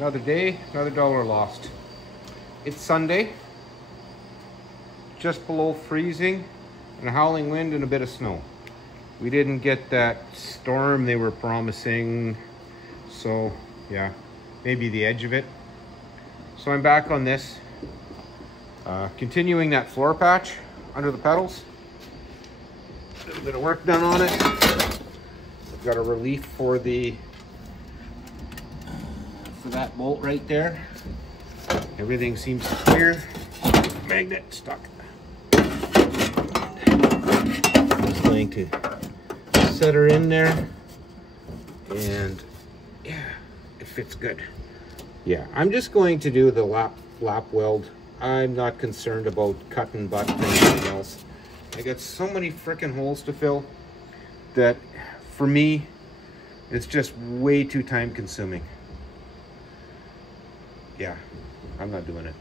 Another day, another dollar lost. It's Sunday, just below freezing, and a howling wind and a bit of snow. We didn't get that storm they were promising, so yeah, maybe the edge of it. So I'm back on this, continuing that floor patch under the pedals. A little bit of work done on it. I've got a relief for that bolt right there. Everything seems clear. Magnet stuck. Just going to set her in there, and yeah, it fits good. Yeah, I'm just going to do the lap weld. I'm not concerned about cutting butt or anything else. I got so many freaking holes to fill that for me, it's just way too time consuming. Yeah, I'm not doing it.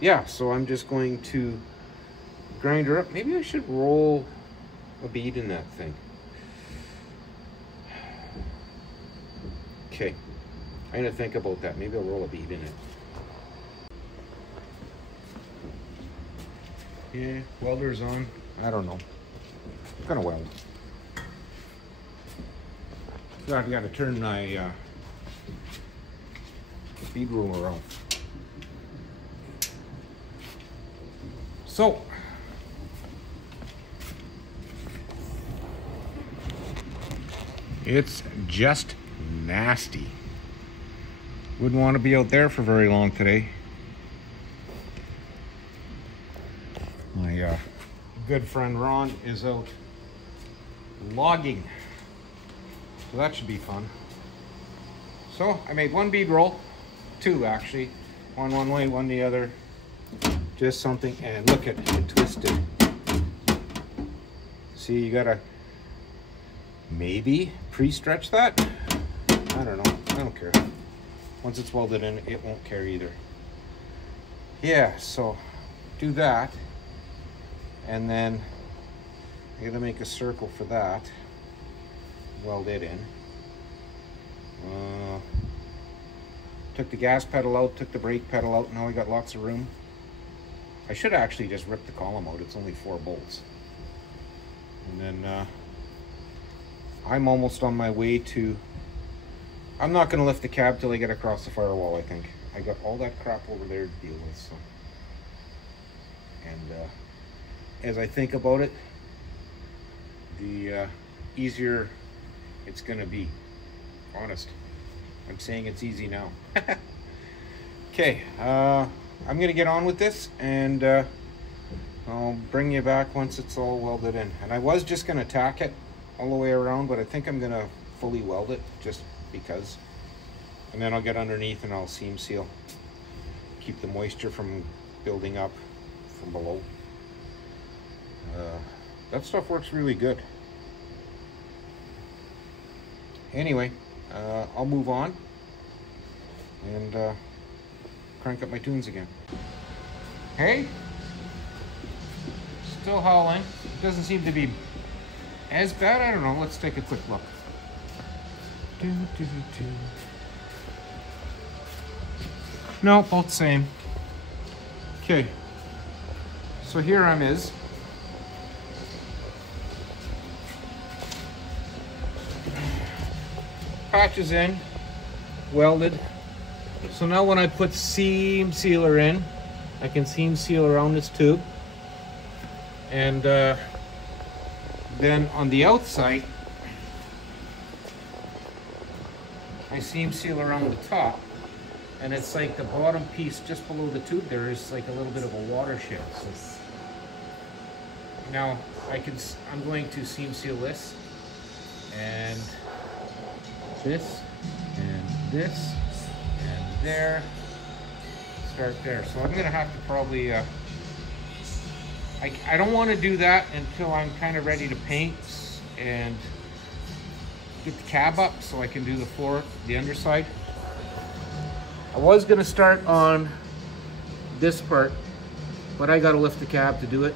Yeah, so I'm just going to grind her up. Maybe I should roll a bead in that thing. Okay, I'm gonna think about that. Maybe I'll roll a bead in it. Yeah, welder's on. I don't know. I'm gonna weld. I've got to turn my bead ruler off. So, it's just nasty. Wouldn't want to be out there for very long today. My good friend Ron is out logging, so that should be fun. So I made one bead roll, two actually, one way, one the other, just something, and look at it twisted. See, you gotta maybe pre-stretch that. I don't know, I don't care. Once it's welded in, it won't care either. Yeah, so do that, and then I gotta make a circle for that, weld it in. Took the gas pedal out, took the brake pedal out, now we got lots of room. I should actually just rip the column out, it's only 4 bolts. And then I'm almost on my way to, I'm not gonna lift the cab till I get across the firewall, I think. I got all that crap over there to deal with, so. And as I think about it, the easier it's gonna be. Honest. I'm saying it's easy now. Okay, I'm gonna get on with this, and I'll bring you back once it's all welded in. And I was just gonna tack it all the way around, but I think I'm gonna fully weld it just because. And then I'll get underneath and I'll seam seal. Keep the moisture from building up from below. That stuff works really good. Anyway, I'll move on and crank up my tunes again. Hey, still howling. It doesn't seem to be as bad. I don't know. Let's take a quick look. No, both same. Okay, so here is. Patches in, welded. So now when I put seam sealer in, I can seam seal around this tube. And then on the outside, I seam seal around the top. And it's like the bottom piece just below the tube there is like a little bit of a watershed. So now I'm going to seam seal this, and this, and this, and there, start there. So I'm gonna have to probably, I don't want to do that until I'm kind of ready to paint and get the cab up so I can do the floor, the underside. I was gonna start on this part, but I gotta lift the cab to do it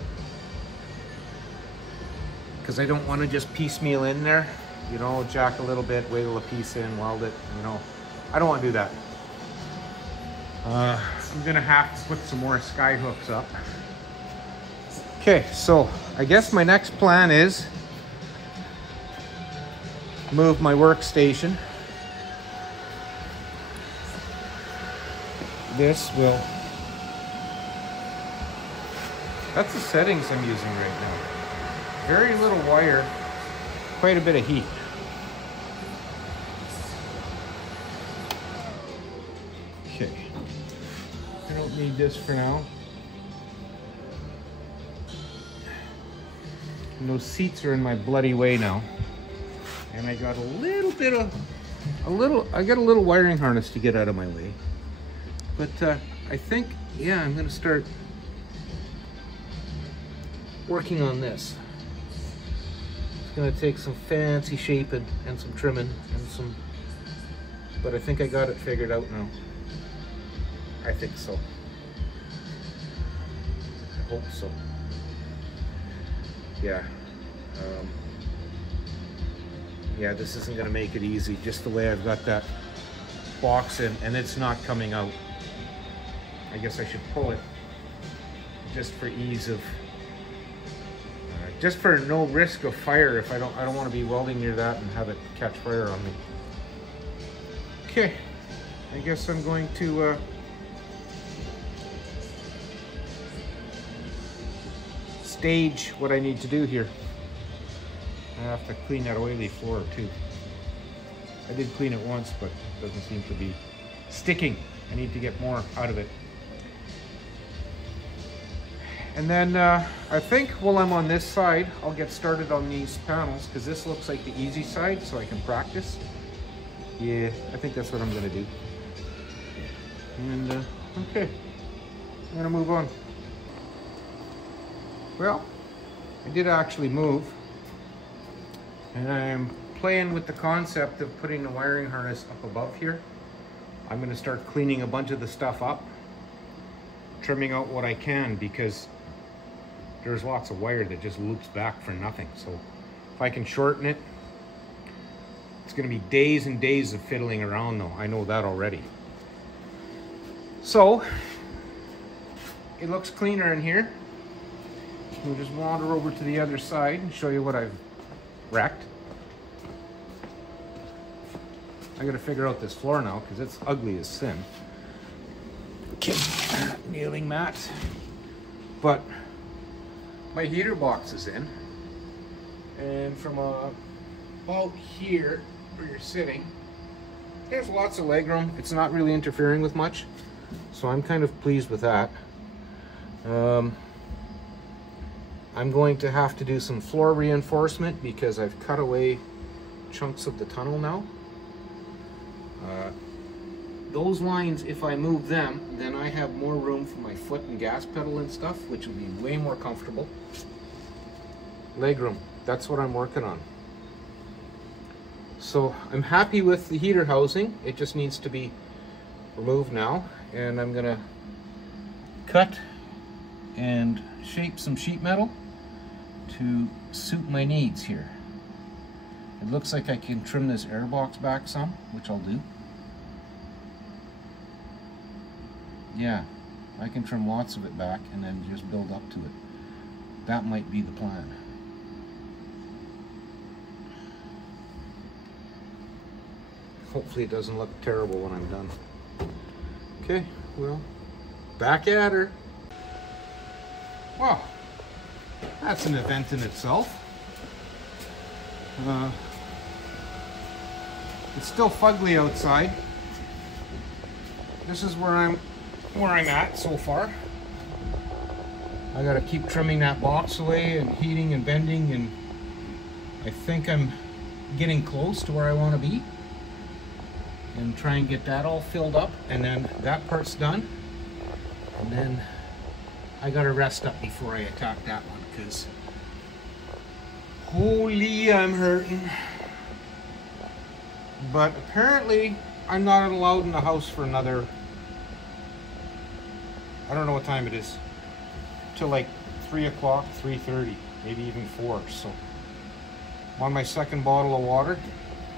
because I don't want to just piecemeal in there. you know, jack a little bit, wiggle a piece in, weld it, you know. I don't want to do that. I'm gonna have to put some more sky hooks up. Okay, so I guess my next plan is move my workstation. This will, that's the settings I'm using right now. Very little wire, quite a bit of heat. Okay, I don't need this for now. And those seats are in my bloody way now. And I got a little bit of, I got a little wiring harness to get out of my way. But I think, yeah, I'm gonna start working on this. It's gonna take some fancy shaping and some trimming and some, but I think I got it figured out now. I think so. I hope so. Yeah. Yeah, this isn't gonna make it easy, just the way I've got that box in, and it's not coming out. I guess I should pull it just for ease of, just for no risk of fire. If I don't want to be welding near that and have it catch fire on me. Okay, I guess I'm going to stage what I need to do here. I have to clean that oily floor too. I did clean it once, but it doesn't seem to be sticking. I need to get more out of it. And then I think while I'm on this side, I'll get started on these panels, because this looks like the easy side, so I can practice. Yeah, I think that's what I'm gonna do. And okay, I'm gonna move on. Well, I did actually move, and I'm playing with the concept of putting the wiring harness up above here. I'm gonna start cleaning a bunch of the stuff up, trimming out what I can, because there's lots of wire that just loops back for nothing. So if I can shorten it, it's gonna be days and days of fiddling around though. I know that already. So it looks cleaner in here. We'll just wander over to the other side and show you what I've wrecked. I gotta figure out this floor now because it's ugly as sin. Okay, nailing mat. But my heater box is in, and from about here where you're sitting, there's lots of leg room. It's not really interfering with much, so I'm kind of pleased with that. I'm going to have to do some floor reinforcement because I've cut away chunks of the tunnel now. Those lines, if I move them, then I have more room for my foot and gas pedal and stuff, which will be way more comfortable. Legroom, that's what I'm working on. So I'm happy with the heater housing. It just needs to be removed now, and I'm gonna cut and shape some sheet metal to suit my needs here. It looks like I can trim this air box back some, which I'll do. Yeah, I can trim lots of it back and then just build up to it. That might be the plan. Hopefully it doesn't look terrible when I'm done. Okay, well, back at her. Wow, that's an event in itself. It's still fugly outside. This is where I'm at so far. I gotta keep trimming that box away and heating and bending, and I think I'm getting close to where I want to be, and try and get that all filled up, and then that part's done, and then I gotta rest up before I attack that one, because holy, I'm hurting. But apparently I'm not allowed in the house for another, I don't know what time it is, till like 3 o'clock, 3:30, maybe even 4. So I'm on my second bottle of water,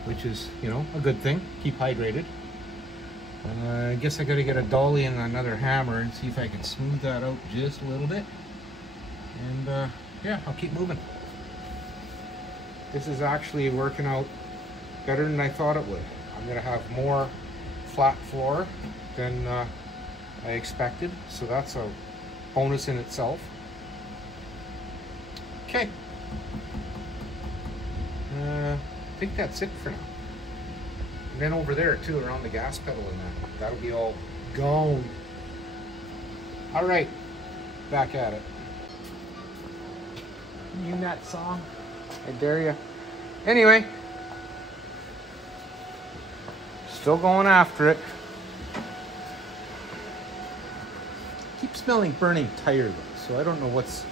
which is, you know, a good thing. Keep hydrated. I guess I gotta get a dolly and another hammer and see if I can smooth that out just a little bit. And yeah, I'll keep moving. This is actually working out better than I thought it would. I'm gonna have more flat floor than I expected, so that's a bonus in itself. Okay. I think that's it for now. And then over there too, around the gas pedal and that'll be all gone. All right, back at it. You nut song, I dare you. Anyway, still going after it. Keep smelling burning tire though, so I don't know what's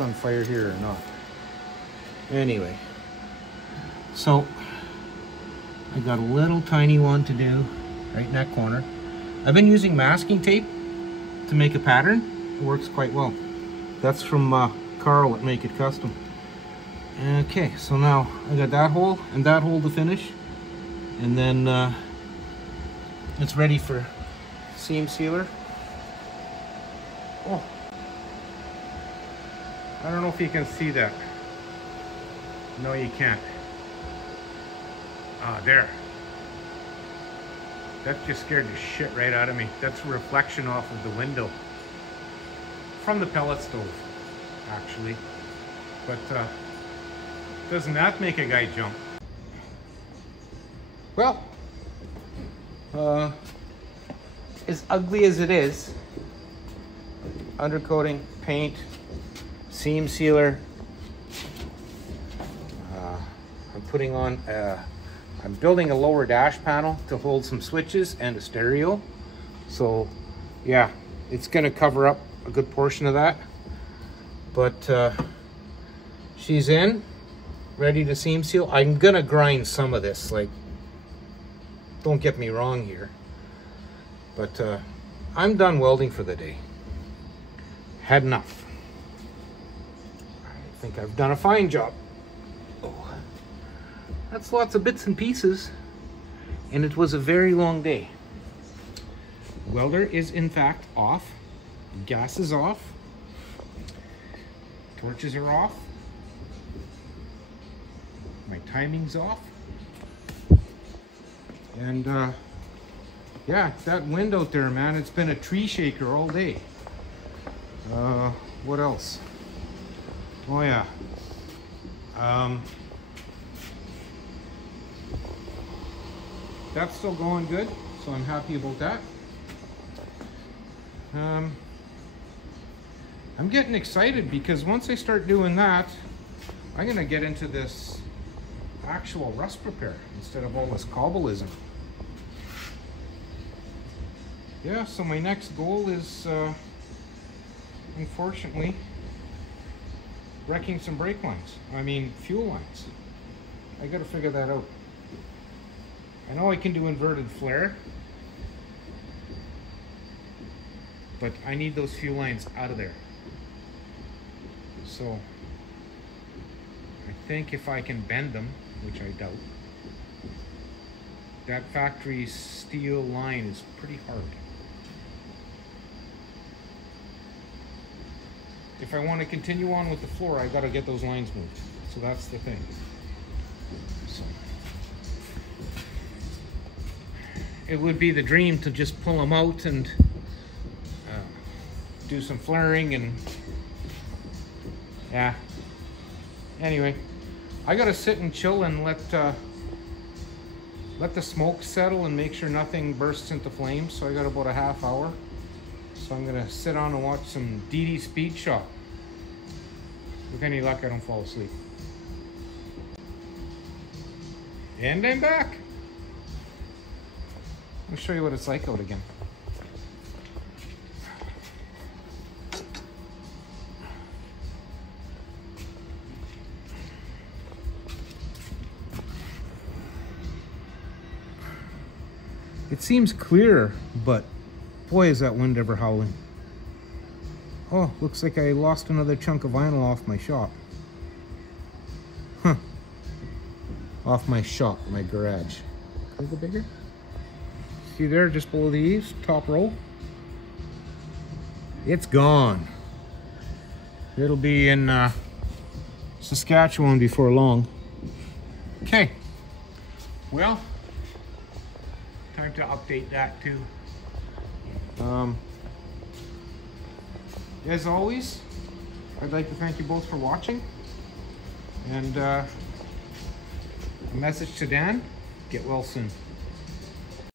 on fire here or not. Anyway, so I got a little tiny one to do right in that corner. I've been using masking tape to make a pattern. It works quite well. That's from Carl at Make It Custom. Okay, so now I got that hole and that hole to finish, and then it's ready for seam sealer. Oh, I don't know if you can see that. No, you can't. Ah, there. That just scared the shit right out of me. That's a reflection off of the window. From the pellet stove, actually. But doesn't that make a guy jump? Well, as ugly as it is, undercoating, paint, seam sealer, I'm putting on I'm building a lower dash panel to hold some switches and a stereo. So yeah, it's gonna cover up a good portion of that. But she's in, ready to seam seal. I'm gonna grind some of this, like, don't get me wrong here. But I'm done welding for the day. Had enough. I think I've done a fine job. That's lots of bits and pieces, and it was a very long day. Welder is in fact off, gas is off, torches are off, my timing's off, and yeah, that wind out there, man, it's been a tree shaker all day. What else? Oh yeah, that's still going good, so I'm happy about that. I'm getting excited because once I start doing that, I'm gonna get into this actual rust repair instead of all this cobbleism. Yeah, so my next goal is, unfortunately, wrecking some brake lines. I mean, fuel lines. I gotta figure that out. I know I can do inverted flare, but I need those fuel lines out of there. So I think if I can bend them, which I doubt, that factory steel line is pretty hard. If I want to continue on with the floor, I gotta get those lines moved. So that's the thing. So it would be the dream to just pull them out and do some flaring and yeah. Anyway, I gotta sit and chill and let the smoke settle and make sure nothing bursts into flames. So I got about a half hour. So I'm gonna sit on and watch some DD Speed Shop. With any luck, I don't fall asleep. And I'm back. I'll show you what it's like out again. It seems clear, but boy, is that wind ever howling. Oh, looks like I lost another chunk of vinyl off my shop. off my shop, my garage. A little bigger. See there, just below the eaves, top row. It's gone. It'll be in Saskatchewan before long. Okay. Well, time to update that too. As always, I'd like to thank you both for watching. And a message to Dan, get well soon.